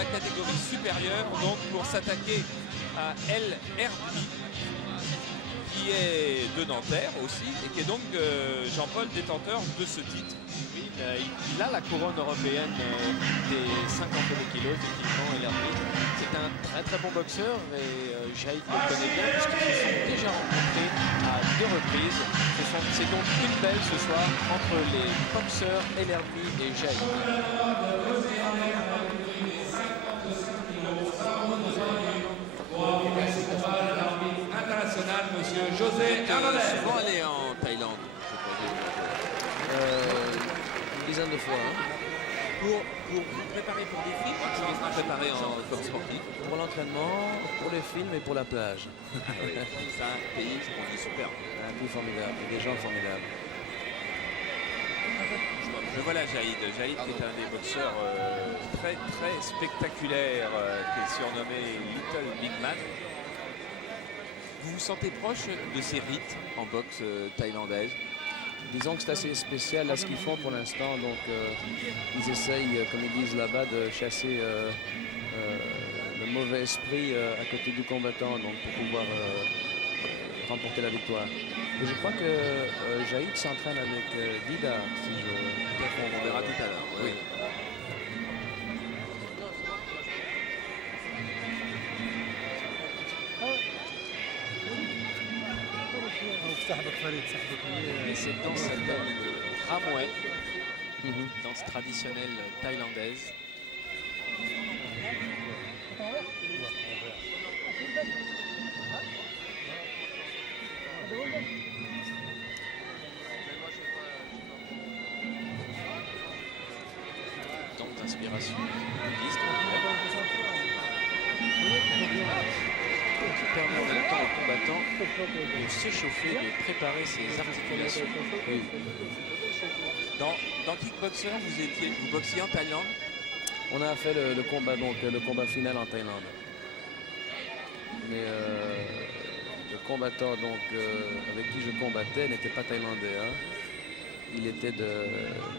la catégorie supérieure, donc pour s'attaquer à El Herbi, qui est de Nanterre aussi, et qui est donc Jean-Paul détenteur de ce titre. Oui, il a la couronne européenne des 50 kilos, effectivement, El Herbi. C'est un très très bon boxeur et Jaïd le connaît bien puisqu'ils se sont déjà rencontrés à 2 reprises. C'est donc une belle ce soir entre les boxeurs El Herbi et Jaïd. International, monsieur José Hernandez. Souvent aller en Thaïlande. Une dizaine de fois. Pour vous préparer pour des films, pour vous préparer comme sportif. Pour l'entraînement, pour les films et pour la plage. Oui, c'est un pays, je trouve, super. Un pays formidable, des gens formidables. Je vois là Jaïd. Jaïd qui est un des boxeurs très très spectaculaires, qui est surnommé Little Big Man. Vous vous sentez proche de ces rites en boxe thaïlandaise? Disons que c'est assez spécial là ce qu'ils font pour l'instant. Donc ils essayent, comme ils disent là-bas, de chasser le mauvais esprit à côté du combattant donc, pour pouvoir remporter la victoire. Et je crois que Jaïd s'entraîne avec Dida, si je... On verra tout à l'heure. Oui. Et cette danse s'appelle le Ramouet, danse traditionnelle thaïlandaise. Donc d'inspiration bouddhiste, qui permet en même temps aux combattants de s'échauffer, de préparer ses articulations. Oui. Dans Kickboxer, vous boxiez en Thaïlande? On a fait le combat, donc le combat final en Thaïlande. Mais le combattant donc, avec qui je combattais n'était pas thaïlandais. Hein. Il était de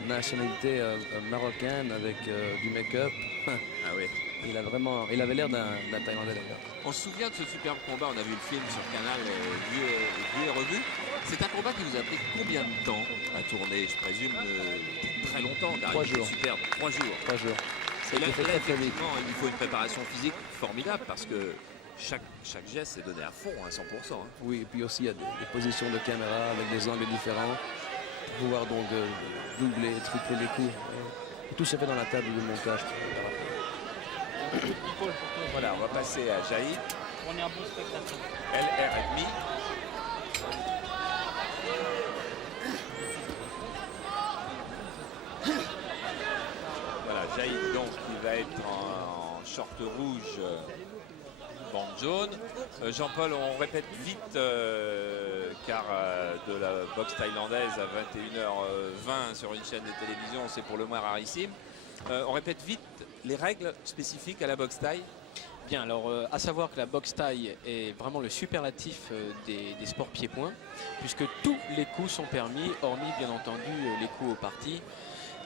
nationalité marocaine avec du make-up. Ah oui. Il avait l'air d'un Thaïlandais d'ailleurs. On se souvient de ce superbe combat, on a vu le film sur Canal, vu et revu. C'est un combat qui vous a pris combien de temps à tourner? Je présume très longtemps. 3 jours. Superbe, 3 jours. 3 jours. Et là, C'était très, très vite. effectivement, il faut une préparation physique formidable parce que chaque geste est donné à fond, à 100%. Hein. Oui, et puis aussi il y a des positions de caméra avec des angles différents pour pouvoir donc doubler, tripler les coups. Et tout se fait dans la table de montage. Voilà, on va passer à Jaïd. On est un bon spectateur. LR&B. Voilà, Jaïd donc qui va être en short rouge, bande jaune. Jean-Paul, on répète vite car de la boxe thaïlandaise à 21h20 sur une chaîne de télévision, c'est pour le moins rarissime. On répète vite les règles spécifiques à la boxe thaï. Bien, alors à savoir que la boxe thaï est vraiment le superlatif des sports pieds-points, puisque tous les coups sont permis, hormis bien entendu les coups au parti.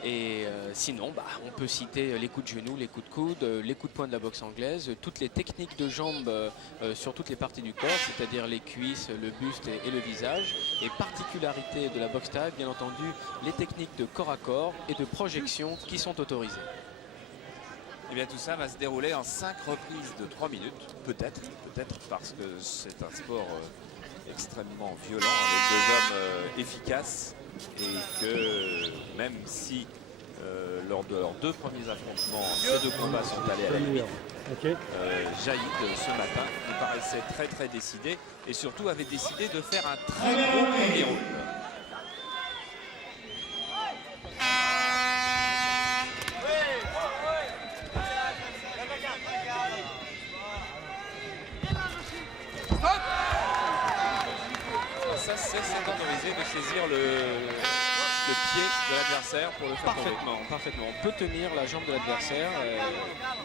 Et sinon, on peut citer les coups de genoux, les coups de coude, les coups de poing de la boxe anglaise, toutes les techniques de jambes sur toutes les parties du corps, c'est-à-dire les cuisses, le buste et le visage. Et particularité de la boxe thaï, bien entendu, les techniques de corps à corps et de projection qui sont autorisées. Et bien tout ça va se dérouler en 5 reprises de 3 minutes, peut-être parce que c'est un sport extrêmement violent avec 2 hommes efficaces et que même si lors de leurs 2 premiers affrontements, ces 2 combats sont allés à la limite, Jaïd ce matin nous paraissait très très décidé et surtout avait décidé de faire un très gros premier round. Ça, c'est autorisé de saisir le pied de l'adversaire pour le faire tomber. Parfaitement. On peut tenir la jambe de l'adversaire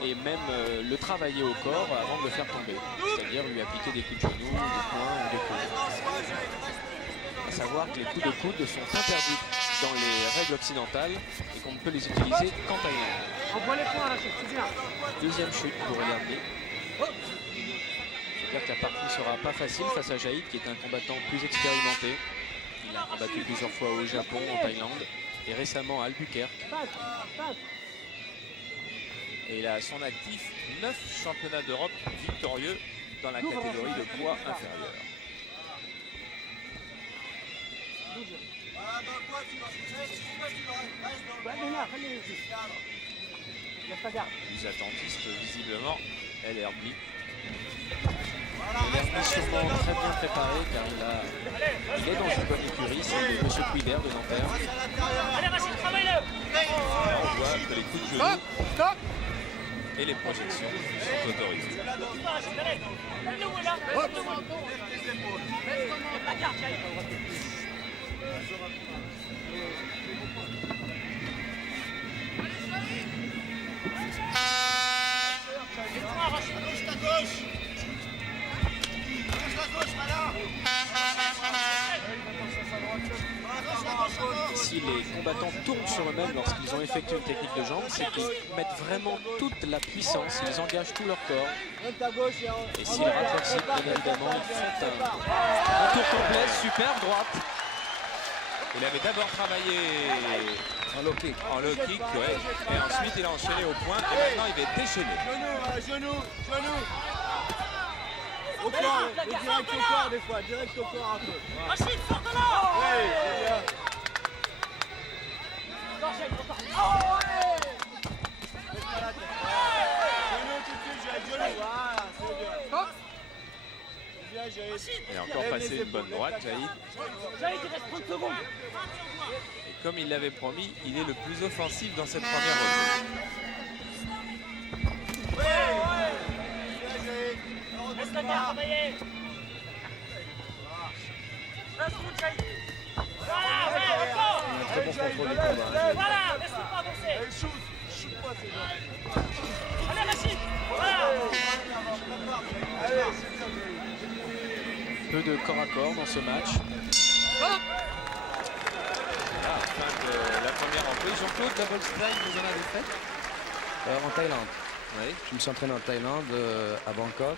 et même le travailler au corps avant de le faire tomber. C'est-à-dire lui appliquer des coups de genoux, des poings ou des coudes. À savoir que les coups de coude sont interdits dans les règles occidentales et qu'on ne peut les utiliser qu'en Thaïlande. Envoie les points là, c'est bien. Deuxième chute pour Elerbi. C'est-à-dire que la partie ne sera pas facile face à Jaïd, qui est un combattant plus expérimenté. Il a combattu plusieurs fois au Japon, en Thaïlande et récemment à Albuquerque. Et il a à son actif 9 championnats d'Europe victorieux dans la catégorie de poids inférieur. Plus attentiste visiblement, Elerbi. Elerbi sûrement très bien préparé car il est dans une bonne écurie, c'est le Monsieur Couider de Nanterre. On voit que les coups de genoux et les projections sont autorisées. Si les combattants tournent sur eux-mêmes lorsqu'ils ont effectué une technique de jambe, c'est qu'ils mettent vraiment toute la puissance, ils engagent tout leur corps. Et s'ils ratent leur cible, bien évidemment, ils font un tour complet, super droite. Il avait d'abord travaillé En low kick. en low kick, ouais, et ensuite il a enchaîné au point, et maintenant il va déchaîner. Genou. Au corps, direct au corps des fois, direct au corps un peu. Rachid, sors de là. Ouais, c'est bien. Genou tout de suite, genou. Voilà, c'est bien. Il a encore passé une bonne droite, Jaïd. Jaïd, il reste 30 secondes. Et comme il l'avait promis, il est le plus offensif dans cette première reprise. Laisse la garde travailler. Voilà, encore. Très bon contrôle du combat. Voilà, laisse-le pas avancer. Shoot pas, c'est bien. Allez, Rachid. Voilà. Peu de corps à corps dans ce match. Là, fin de la première reprise. Jean-Claude, double strike, vous en avez fait? En Thaïlande. Oui. Je me suis entraîné en Thaïlande, à Bangkok.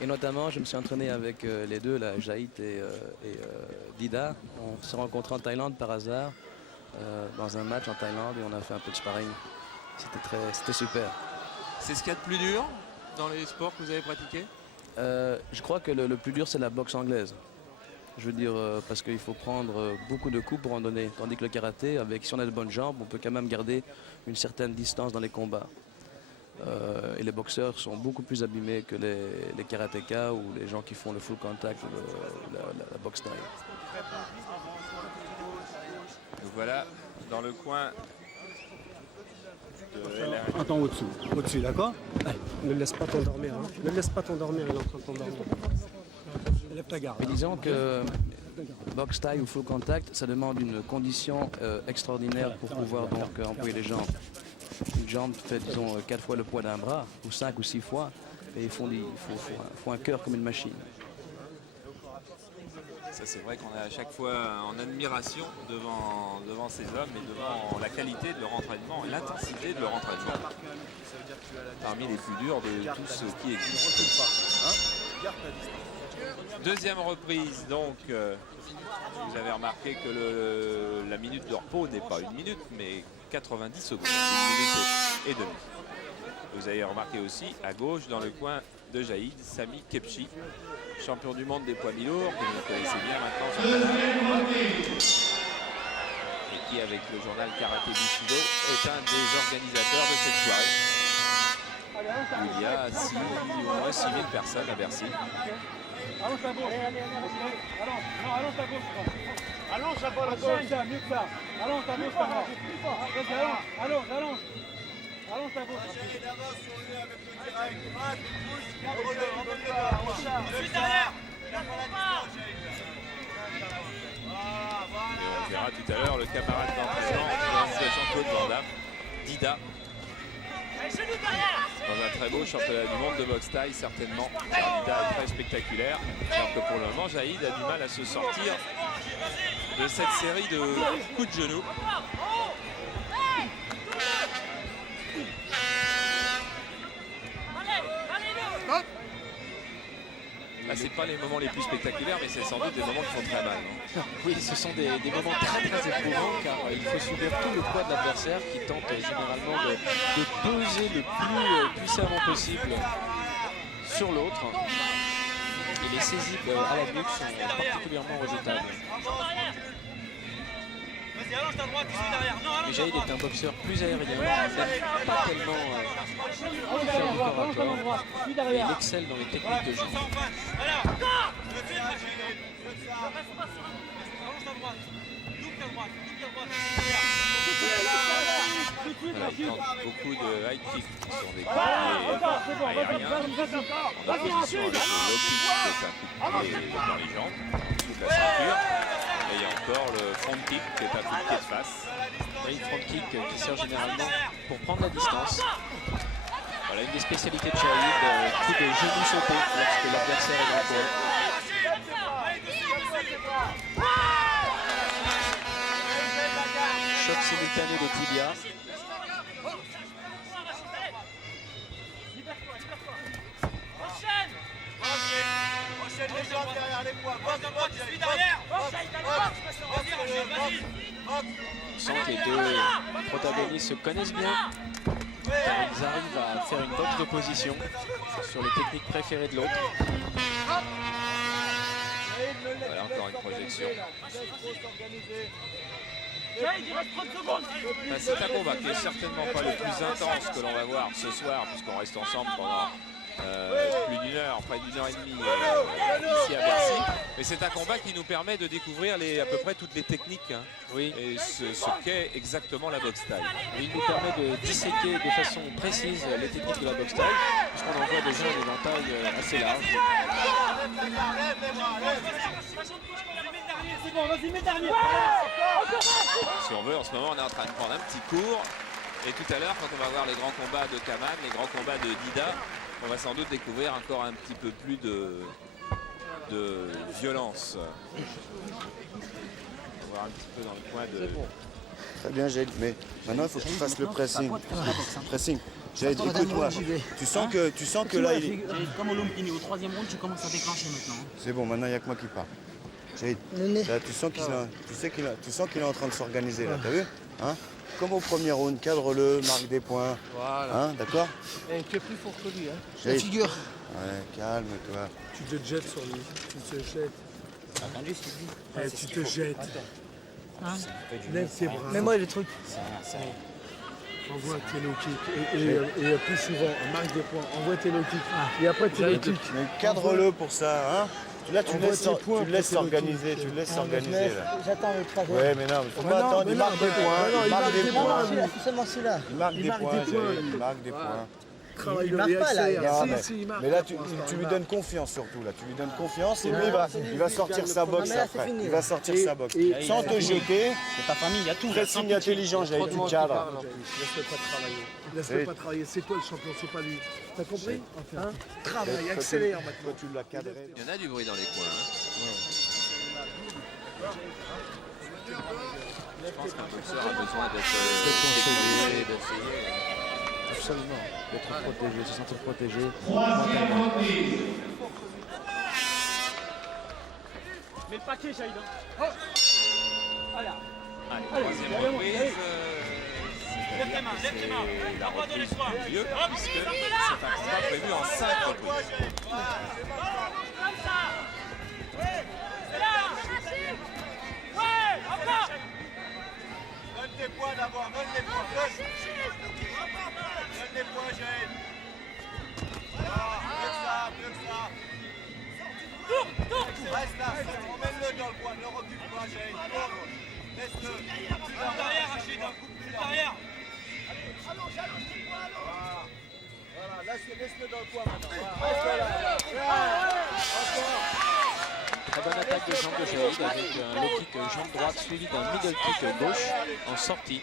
Et notamment, je me suis entraîné avec les deux, là, Jaïd et Dida. On s'est rencontrés en Thaïlande par hasard, dans un match en Thaïlande, et on a fait un peu de sparring. C'était super. C'est ce qu'il y a de plus dur dans les sports que vous avez pratiqués? Je crois que le plus dur, c'est la boxe anglaise. Je veux dire, parce qu'il faut prendre beaucoup de coups pour en donner. Tandis que le karaté, si on a de bonnes jambes, on peut quand même garder une certaine distance dans les combats. Et les boxeurs sont beaucoup plus abîmés que les karatékas ou les gens qui font le full contact ou la boxe taille. Donc voilà, dans le coin de Attends au-dessus, d'accord? Ne le laisse pas t'endormir. Hein. Ne le laisse pas t'endormir, il est en train de t'endormir. Lève ta garde. Mais disons que boxe taille ou full contact, ça demande une condition extraordinaire pour pouvoir donc employer les jambes. Une jambe fait, disons, 4 fois le poids d'un bras, ou 5 ou 6 fois, et il faut un cœur comme une machine. Ça, c'est vrai qu'on est à chaque fois en admiration devant ces hommes et devant la qualité de leur entraînement et l'intensité de leur entraînement. Parmi les plus durs de tous ceux qui existent. Deuxième reprise, donc, vous avez remarqué que la minute de repos n'est pas une minute, mais 90 secondes, une minute et demie. Vous avez remarqué aussi, à gauche, dans le coin de Jaïd, Sami Kepchi, champion du monde des poids mi-lourds, que vous connaissez bien maintenant sur le canal, et qui, avec le journal Karaté Bushido, est un des organisateurs de cette soirée. Où il y a au moins 6 000 personnes à Bercy. Allonge ta gauche. Allonge ta gauche. Allonge ta gauche. Mieux que ça. Allonge ta gauche. Allonge ta gauche. Je suis derrière. Et on verra tout à l'heure le camarade d'entraînement de Jean-Claude Van Damme, Dida. Dans un très beau championnat du monde de boxe taille, certainement. Dida est très spectaculaire. Alors que pour le moment, Jaïd a du mal à se sortir de cette série de coups de genoux. Là, c'est pas les moments les plus spectaculaires, mais c'est sans doute des moments qui font très mal. Non? Oui, ce sont des moments très éprouvants car il faut subir tout le poids de l'adversaire qui tente généralement de peser le plus puissamment possible sur l'autre. Et les saisies à la nuque sont particulièrement redoutables. Jaïd est un boxeur plus aérien, il n'aime pas tellement faire du corps à corps, mais il excelle dans les techniques de jeu. Voilà, il tente beaucoup de high kicks qui sont des coups aériens. On est en position avec le low kick qui est un coup de pied dans les jambes, toute la ceinture. Et il y a encore le front kick qui est un coup de pied de face. Oui, le front kick qui sert généralement pour prendre la distance. Voilà une des spécialités de Jaïd, coup de genou sauté lorsque l'adversaire est dans le coin. Choc simultané de tibia. On sent que les deux protagonistes se connaissent bien car ils arrivent à faire une boxe d'opposition sur les techniques préférées de l'autre. Voilà encore une projection. C'est un combat qui est certainement pas le plus intense que l'on va voir ce soir, puisqu'on reste ensemble pendant plus d'une heure, près d'une heure et demie ici à Bercy. Mais c'est un combat qui nous permet de découvrir à peu près toutes les techniques, hein, Oui. et ce qu'est exactement la boxe taille. Il nous permet de disséquer de façon précise les techniques de la boxe taille, puisqu'on en voit déjà un éventail assez large. Si on veut, en ce moment, on est en train de prendre un petit cours. Et tout à l'heure, quand on va voir les grands combats de Kaman, les grands combats de Dida, on va sans doute découvrir encore un petit peu plus de violence. On va voir un petit peu dans le coin de... Très bien, Jaïd, mais maintenant il faut que tu fasses le pressing. Pressing. Jaïd, écoute-moi. Tu sens que là, il est... Comme au Lumpini, au troisième round, tu commences à déclencher maintenant. C'est bon, maintenant il n'y a que moi qui parle. Jaïd, là, tu sens qu'il est en train de s'organiser, là, t'as vu, hein? Comme au premier round, cadre-le, marque des points. Voilà. Hein, d'accord? Et tu es plus fort que lui, hein. Jaïd. Figure. Ouais, calme-toi. Tu te jettes sur lui, tu te jettes. Tu te jettes. Lève tes bras. Mets-moi le truc. Envoie tes low kicks. Et plus souvent, marque des points. Envoie tes low kicks. Et après tes low kicks. Mais cadre-le pour ça, hein? Là, tu Envoie laisses tes points, tu laisses après tes s'organiser, low tu laisses s'organiser, là. J'attends le troisième. Ouais, mais non, il faut pas attendre, il marque des points, il marque des points. C'est seulement celui-là. Il marque des points, des points, Jaïd, lui. il marque des points. Travaille Il le marque pas, là, accélère. Non, Il marque mais là, là, tu pour l'instant, lui là. donnes confiance surtout. Là. Tu lui donnes confiance et lui, il va sortir sa boxe mais là, c'est après. fini, Il là. va sortir sa boxe. et- Sans te jeter, C'est ta famille, il y a tout. pressing intelligent, Jaïd, tu cadres. Laisse-le pas travailler. Laisse-le pas travailler. C'est toi le champion, c'est pas lui. T'as compris? Hein? Travaille, accélère maintenant. Toi, tu l'as cadré. Il y en a du bruit dans les coins. Hein. Je pense qu'un boxeur a besoin d'être sécurisé, d'essayer. Absolument. D'être protégé, se sentir protégé. Mets le paquet, Jaïd. Allez, troisième reprise. Lève tes mains, lève tes mains. La Envoie de reprise l'espoir. du milieu, puisque c'est un combat prévu en 5 reprises. Donne tes points d'abord, donne les points. Donne les points, Jaïd. Mieux que ça, mieux que ça. Reste là, emmène-le dans le coin, ne recule pas, Jaïd. Laisse-le. Plus derrière, Rachid, plus derrière. Voilà, laisse-le dans le coin maintenant. Reste là. Très bonne attaque de jambe de Jaïd avec un low kick jambe droite suivi d'un middle kick gauche en sortie.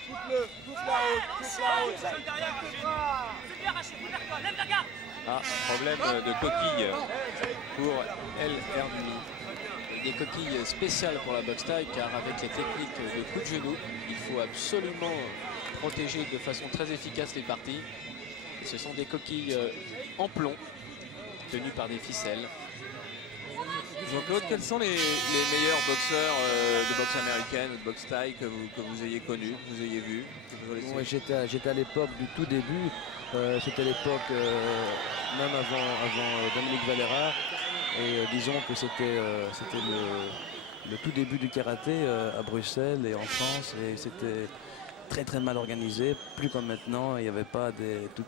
Ah, Problème de coquille pour El Hernoui. des coquilles spéciales pour la boxe taille car avec les techniques de coups de genou, il faut absolument protéger de façon très efficace les parties. Et ce sont des coquilles en plomb tenues par des ficelles. Jean-Claude, quels sont les meilleurs boxeurs de boxe américaine ou de boxe thaï que vous ayez connus, que vous ayez vus? Ouais, j'étais à l'époque du tout début. C'était l'époque même avant Dominique Valera. Et disons que c'était le tout début du karaté à Bruxelles et en France. Et c'était très très mal organisé, plus comme maintenant. Il n'y avait pas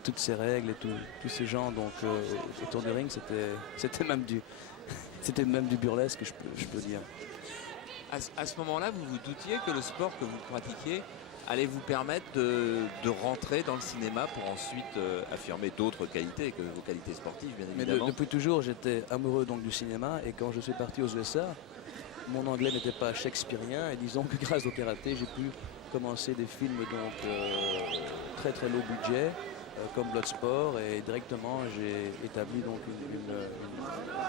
toutes ces règles et tous ces gens. Donc autour du ring, c'était même du burlesque, je peux dire. À ce moment-là, vous vous doutiez que le sport que vous pratiquiez allait vous permettre de rentrer dans le cinéma pour ensuite affirmer d'autres qualités que vos qualités sportives, bien évidemment. Mais depuis toujours, j'étais amoureux donc du cinéma, et quand je suis parti aux USA, mon anglais n'était pas shakespearien, et disons que grâce au karaté, j'ai pu commencer des films donc très très low budget, comme Bloodsport, et directement j'ai établi donc une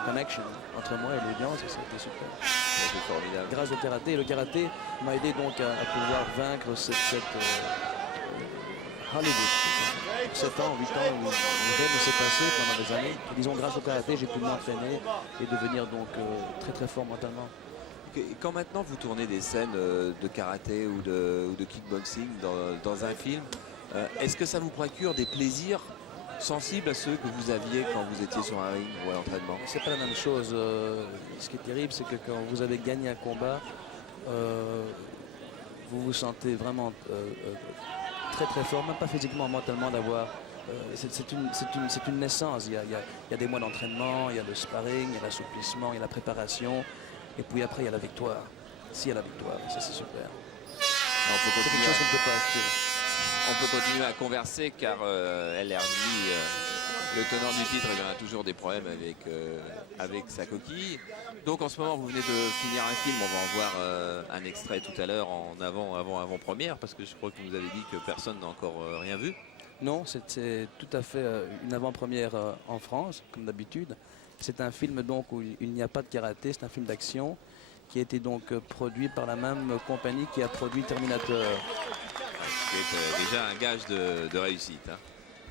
connection entre moi et l'audience, et c'était super. C'était formidable. Grâce au karaté, et le karaté m'a aidé donc à pouvoir vaincre cette Hollywood. 7 ans, 8 ans où rien ne s'est passé pendant des années. Et disons, grâce au karaté, j'ai pu m'entraîner et devenir donc très très fort mentalement. Quand maintenant vous tournez des scènes de karaté ou de kickboxing dans un film, est-ce que ça vous procure des plaisirs sensibles à ceux que vous aviez quand vous étiez sur un ring ou à l'entraînement? C'est pas la même chose. Ce qui est terrible, c'est que quand vous avez gagné un combat, vous vous sentez vraiment très très fort, même pas physiquement, mentalement, d'avoir... c'est une naissance. Il y a des mois d'entraînement, il y a le sparring, il y a l'assouplissement, il y a la préparation, et puis après il y a la victoire. S'il y a la victoire, ça c'est super. C'est quelque chose qu'on ne peut pas acheter. On peut continuer à converser car El Herbi, le tenant du titre, il a toujours des problèmes avec sa coquille. Donc en ce moment vous venez de finir un film, on va en voir un extrait tout à l'heure en avant-première, parce que je crois que vous avez dit que personne n'a encore rien vu. Non, c'est tout à fait une avant-première en France, comme d'habitude. C'est un film donc où il n'y a pas de karaté, c'est un film d'action qui a été donc produit par la même compagnie qui a produit Terminator. Qui est déjà un gage de réussite. Hein.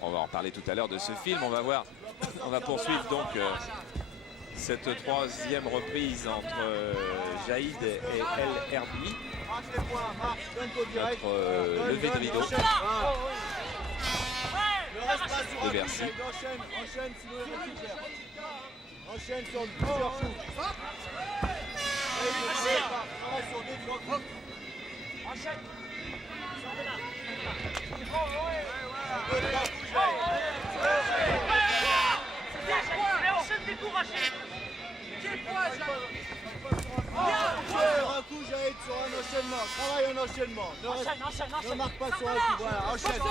On va en parler tout à l'heure de ce film. On va poursuivre donc cette troisième reprise entre Jaïd et El Herbi. Notre levé de rideau de Bercy. Enchaîne sur plusieurs coups. Enchaîne. Un coup, Jaïd, sur un enchaînement. Travaille en enchaînement. Ne marque pas sur un coup. Voilà, enchaîne.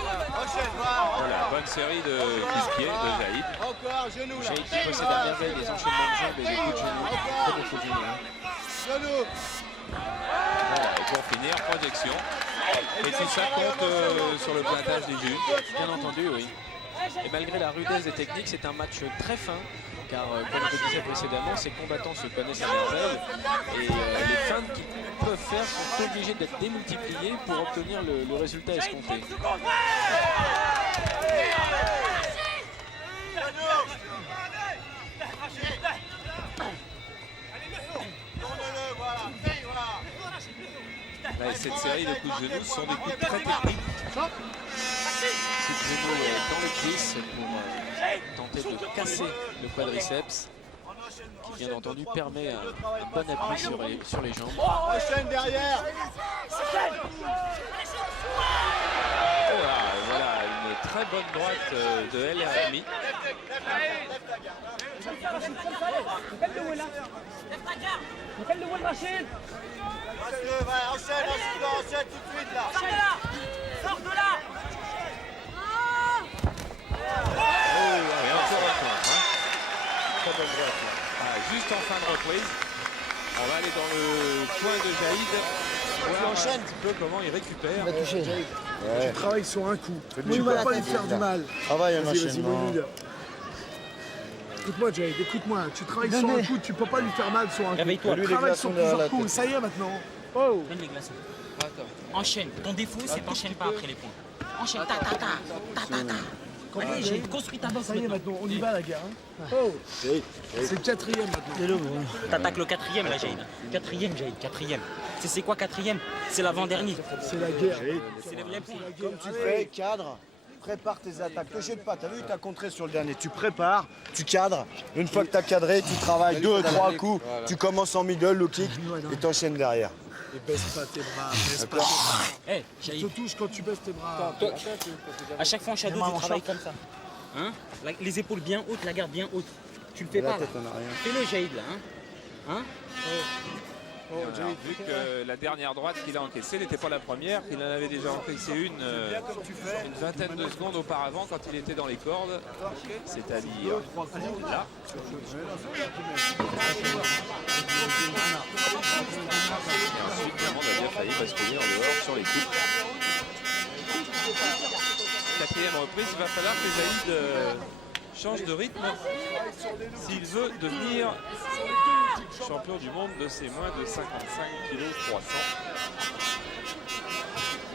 Voilà, bonne série de coups de pied de Jaïd. Encore, genou là. Jaïd qui possède à merveille des enchaînements de jambes et des coups de genoux. Très beau coup de genou. Genou. Voilà, et pour finir, projection. Et tout ça compte sur le pointage des juges. Bien entendu, oui. Et malgré la rudesse des techniques, c'est un match très fin. Car, comme je le disais précédemment, ces combattants se connaissent à merveille. Et les feintes qu'ils peuvent faire sont obligées d'être démultipliées pour obtenir le résultat escompté. Là, cette série de coups de genoux sont des coups très techniques. Coups de genoux dans les cuisses pour tenter de casser le quadriceps, qui bien entendu permet un bon appui sur les jambes. Enchaîne derrière. Voilà une très bonne droite de El Herbi. Enchaîne tout de suite là. Sors de là. Et encore un contre. Très bonne droite là. Juste en fin de reprise. On va aller dans le coin de Jaïd. Voir un petit peu comment il récupère. Tu travailles sur un coup. Tu ne peux pas lui faire du mal. Travaille un Vas-y, enchaînement. Mouloud. Écoute-moi, Jaïd, écoute-moi. Tu travailles sur un coup, tu peux pas lui faire mal sur un coup. Réveille-toi. Tu travailles sur plusieurs coups. Ça y est maintenant. Oh. Donne les glaçons. Enchaîne. Ton défaut, c'est t'enchaînes pas après les points. Enchaîne. Ta. Allez, j'ai construit ta boxe. Ça y est, maintenant, on y va, la guerre. Hein. Oh, c'est le 4e maintenant. T'attaques le 4e, là, Jaïd. 4e, Jaïd, 4e. C'est quoi 4e? C'est l'avant-dernier. C'est la guerre. C'est les VIP. Comme tu fais, cadre, prépare tes attaques. Ne jette pas, t'as vu, t'as contré sur le dernier. Tu prépares, tu cadres. Une fois que t'as cadré, tu travailles 2 ou 3 coups. Tu commences en middle, low kick, et t'enchaînes derrière. Et baisse pas tes bras, baisse pas tes bras. Hey, Tu Jaïd, te touches quand tu baisses tes bras. à chaque fois en shadow, tu travailles comme ça. Hein? Les épaules bien hautes, la garde bien haute. Tu le fais La pas, là. tête en arrière. Fais-le, Jaïd, là. Hein? Alors, vu que la dernière droite qu'il a encaissée n'était pas la première, qu'il en avait déjà encaissé une vingtaine de secondes auparavant quand il était dans les cordes, c'est-à-dire là. Et ensuite, Diamond a bien failli basculer en dehors sur les coups. 4e reprise, il va falloir que Jaïd change de rythme s'il veut devenir champion du monde de ces moins de 55 kg 300.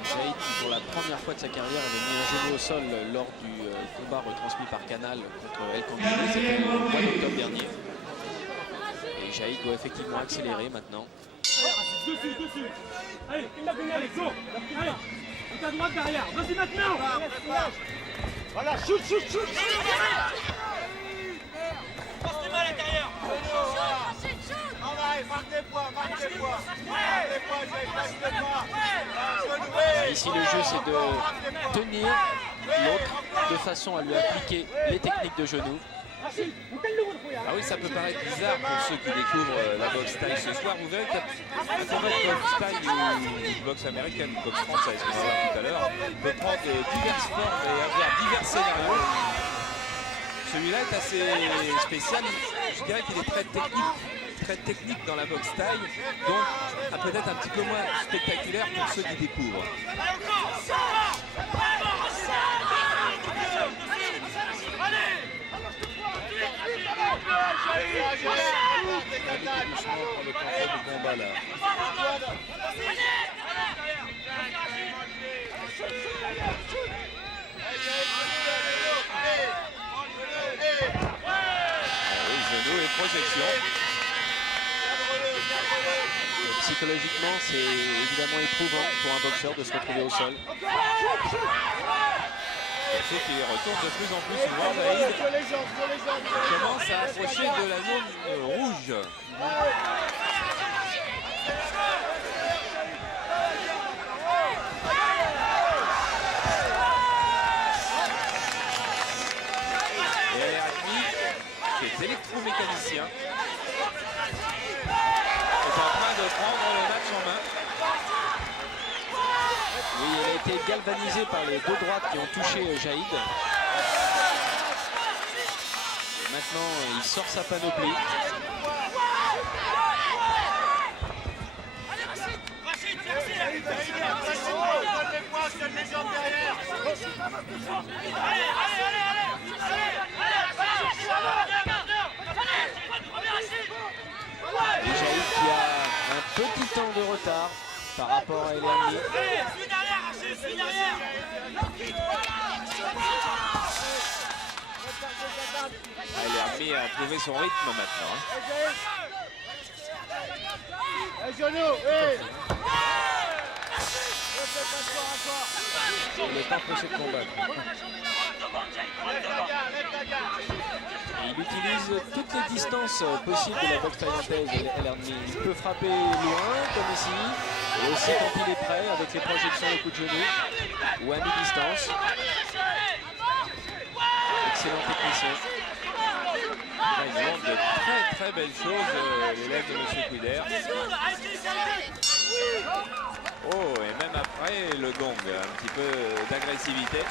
Jaïd, qui pour la première fois de sa carrière avait mis un genou au sol lors du combat retransmis par Canal contre El Kandili, c'était le mois d'octobre dernier. Et Jaïd doit effectivement accélérer maintenant. Dessus. Allez, allez, go. Allez, à ta droite derrière. Vas-y maintenant. Voilà, shoot. Passe tes mains à l'intérieur. Ici le jeu c'est de tenir l'autre de façon à lui appliquer les techniques de genoux. Ah oui, ça peut paraître bizarre pour ceux qui découvrent la boxe thaï ce soir. Vous verrez que la boxe thaï ou boxe américaine, boxe française, que c'est tout à l'heure, peut prendre diverses formes et avoir divers scénarios. Celui-là est assez spécial. Je dirais qu'il est très technique dans la boxe thaï, donc peut-être un petit peu moins spectaculaire pour ceux qui découvrent. Genou et projection. Psychologiquement, c'est évidemment éprouvant pour un boxeur de se retrouver au sol. Surtout qu'il retourne de plus en plus souvent. Il commence à approcher de la zone rouge. Et Admi, qui est électromécanicien, est en train de prendre le match en main. Oui, elle a été galvanisée par les deux droites qui ont touché Jaïd. Et maintenant, il sort sa panoplie. Et Jaïd qui a un petit temps de retard par rapport à Eliani. Eliani a trouvé son rythme maintenant. Il n'est pas pressé de combattre. Il utilise toutes les distances possibles de la boxe thaïlandaise, Eliani. Il peut frapper loin, comme ici, et aussi quand il est prêt, avec les projections et coups de genou, ou à mi-distance. Excellent technicien. Là, il montre de très belles choses, l'élève de M. Couder. Oh, et même après le gong, un petit peu d'agressivité.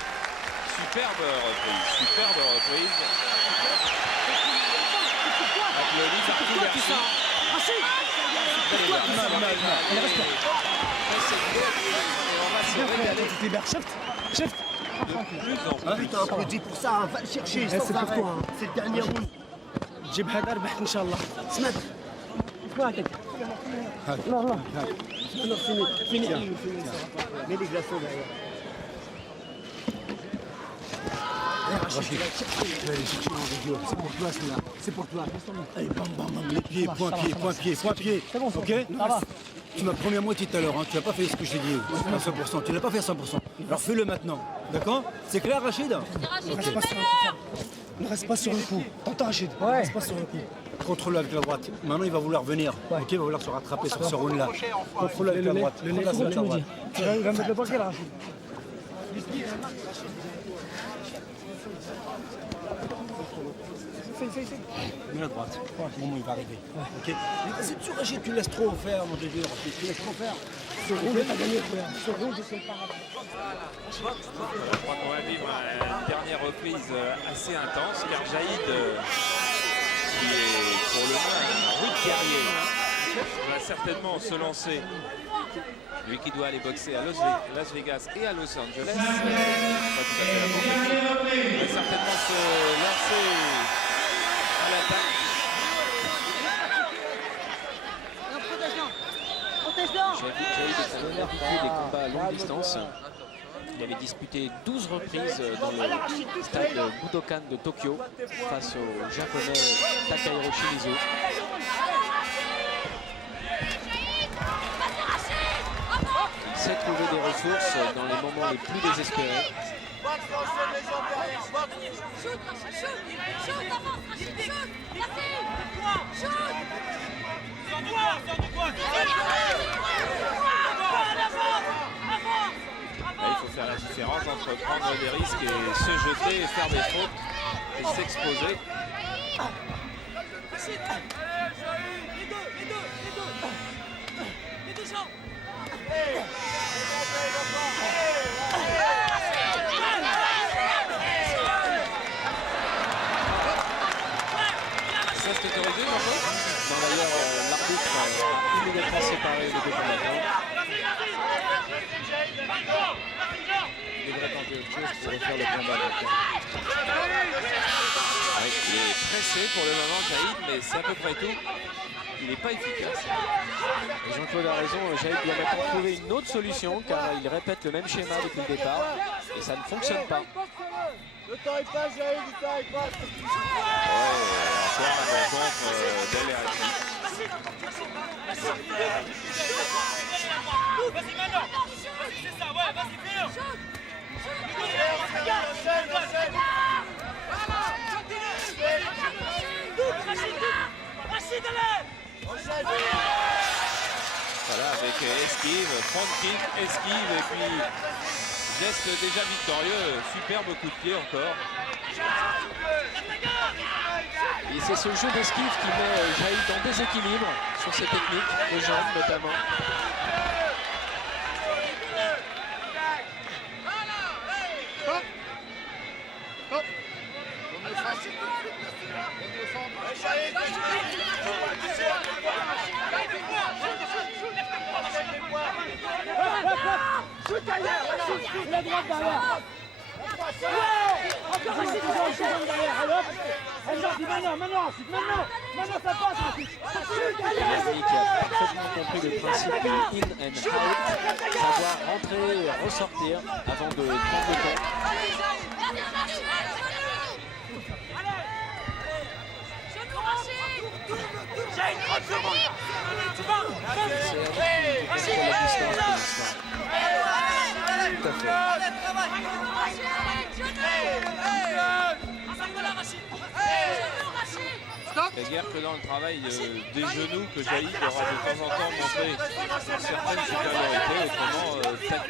Superbe reprise. Applaudi par tout Bercy. De plus en plus. Putain, applaudis pour ça, va le chercher, c'est pour toi. C'est le dernier round. جيبها تربح ان شاء الله. سمعت لا لا فيني les glaçons derrière. Rachid, tu vas aller chercher en vidéo. C'est pour toi celui-là. C'est pour toi. Allez, bam, bam, bam. Les pieds, point pied, point pied, point pied. C'est bon, Ok. Tu m'as promis à moitié tout à l'heure. Hein. Tu n'as pas fait ce que je t'ai dit à 100%. Tu l'as pas fait à 100%. Alors fais-le maintenant. D'accord? C'est clair, Rachid? Ne reste pas sur le coup. T'entends, Rachid? Ne reste pas sur le coup. Contrôle avec la droite. Maintenant, il va vouloir venir. Ok, il va vouloir se rattraper sur ce round-là. Contrôle avec la droite. Contrôle avec la droite. Il va mettre le banquet, là, Rachid. Mets la droite. Le moment il va arriver. Ok. C'est sûr, Rachid, tu laisses trop faire, mon Dieu. Tu laisses trop faire. Ce round est à gagner, frère. Ce round, c'est pas grave. Je crois qu'on va vivre une dernière reprise assez intense, car Jaïd, qui est pour le moins un rude guerrier, va certainement se lancer. Lui qui doit aller boxer à Las Vegas et à Los Angeles, pas tout à fait la bonne équipe, il va certainement se lancer à l'attaque. Jaïd est un habitué des combats à longue distance. Il avait disputé 12 reprises dans le stade Budokan de Tokyo face au japonais Takahiro Shimizu. Il sait trouver des ressources dans les moments les plus désespérés. Là, il faut faire la différence entre prendre des risques et se jeter et faire des fautes et s'exposer. Ça, c'est autorisé, Jean-Paul? Non, d'ailleurs, l'arbitre a immédiatement séparé les deux combattants. Il devrait tenter autre chose pour refaire le combat. Ouais, il est pressé pour le moment, Jaïd, mais c'est à peu près tout. Il n'est pas efficace. Et Jean-Claude a raison, Jaïd doit maintenant trouver une autre solution car il répète le même schéma depuis le départ et ça ne fonctionne pas. Le temps il passe, Jaïd, le temps il passe. Encore la rencontre d'El Eraki. Vas-y maintenant. Vas-y, c'est ça, ouais, vas-y, fais-le. Voilà, avec esquive, front kick, esquive et puis geste déjà victorieux. Superbe coup de pied encore. Et c'est ce jeu d'esquive qui met Jaïd en déséquilibre sur ses techniques, de jambes notamment. La droite derrière. Encore ici, derrière. Allez, maintenant, ça passe. Yannick a parfaitement compris le principe du in and out, savoir rentrer et ressortir avant de prendre le temps. J'ai une 30 secondes. Tu vas. C'est la distance pour l'instant. Tout à fait. La guerre que dans le travail des genoux que Jaïd aura de temps en temps montré une certaine supériorité,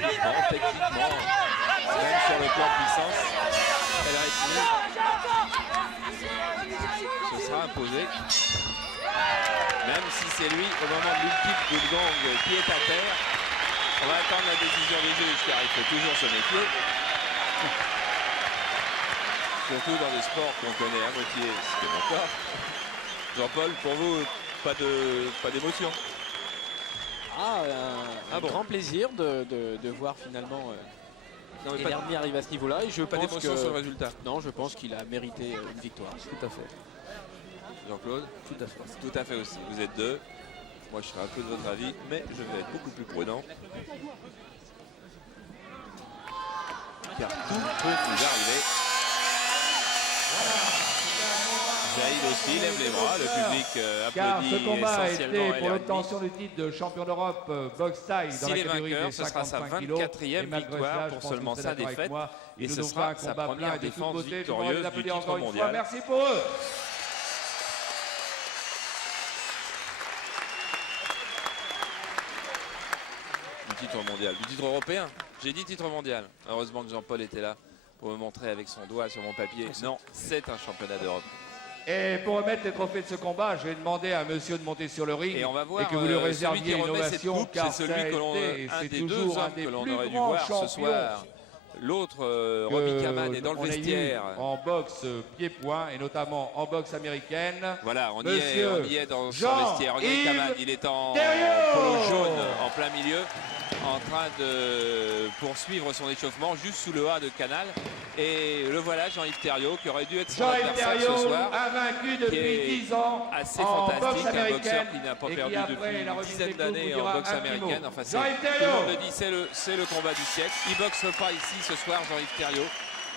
autrement techniquement, même sur le plan puissance, elle a été ce sera imposé. Même si c'est lui, au moment de l'ultime coup de gong qui est à terre, on va attendre la décision du juge car il faut toujours se méfier. Surtout dans des sports qu'on connaît à moitié, ce qui est mon cas. Jean-Paul, pour vous, pas d'émotion? Un grand plaisir de voir finalement El Ermi arriver à ce niveau-là. Et je pas pense d'émotion sur le résultat? Non, je pense qu'il a mérité une victoire. Tout à fait. Jean-Claude? Tout à fait. Tout à fait aussi. Vous êtes deux. Moi, je serai un peu de votre avis, mais je vais être beaucoup plus prudent. Car tout peut vous arriver. Zahid aussi lève les bras, le public Car applaudit ce combat a essentiellement été pour LR&B. l'obtention du titre de champion d'Europe boxe taille dans S'il la est catégorie vainqueur, des ce sera sa 55 kilos. 24e Et malgré victoire cela, je pour pense que seulement vous êtes sa d'accord avec défaite. moi. Et Il ce nous sera fera un sa combat première plein de toutes défense beautés. Je vous victorieuse les du applaudis titre encore une fois. mondial. Merci pour eux. Du titre mondial, du titre européen. J'ai dit titre mondial. Heureusement que Jean-Paul était là pour me montrer avec son doigt sur mon papier. Non, c'est un championnat d'Europe. Et pour remettre les trophées de ce combat, je vais demander à monsieur de monter sur le ring Et on va voir que vous lui celui réserviez qui une remet cette ovation coupe, car c'est celui ça a que l'on, été, un c'est des deux toujours un hommes des que l'on plus aurait dû grands voir ce champions soir. L'autre, Robbie Kaman, est dans le on a eu vestiaire. en boxe pied-point et notamment en boxe américaine. Voilà, on Monsieur y est dans son Jean vestiaire. Regardez Yves Kaman, il est en Thériault. polo jaune en plein milieu, en train de poursuivre son échauffement juste sous le A de Canal. Et le voilà, Jean-Yves Thériault, qui aurait dû être son Jean-Yves adversaire ce Thériault soir. a vaincu qui est depuis 10 ans assez en boxe fantastique, un boxeur américaine qui n'a pas et perdu qui, après depuis la une remise dizaine des coups, d'années vous en dira boxe un petit américaine. mot. Enfin, Jean-Yves tout le Thériault. monde le dit, c'est le combat du siècle. Il boxe pas ici ce soir, Jean-Yves Thériault.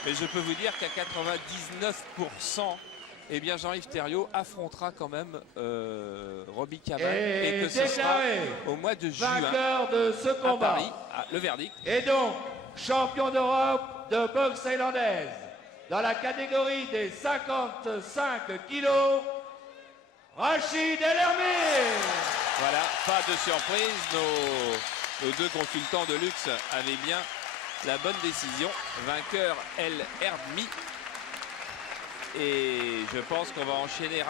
Mais je peux vous dire qu'à 99%, eh bien Jean-Yves Thériault affrontera quand même Robbie Kaman et que ce sera au mois de juin vainqueur de ce à combat. Paris. Ah, le verdict. Et donc, champion d'Europe de boxe thaïlandaise dans la catégorie des 55 kilos, Rachid El Hermi. Voilà, pas de surprise, nos deux consultants de luxe avaient bien la bonne décision. Vainqueur El Hermi. Et je pense qu'on va enchaîner rapidement.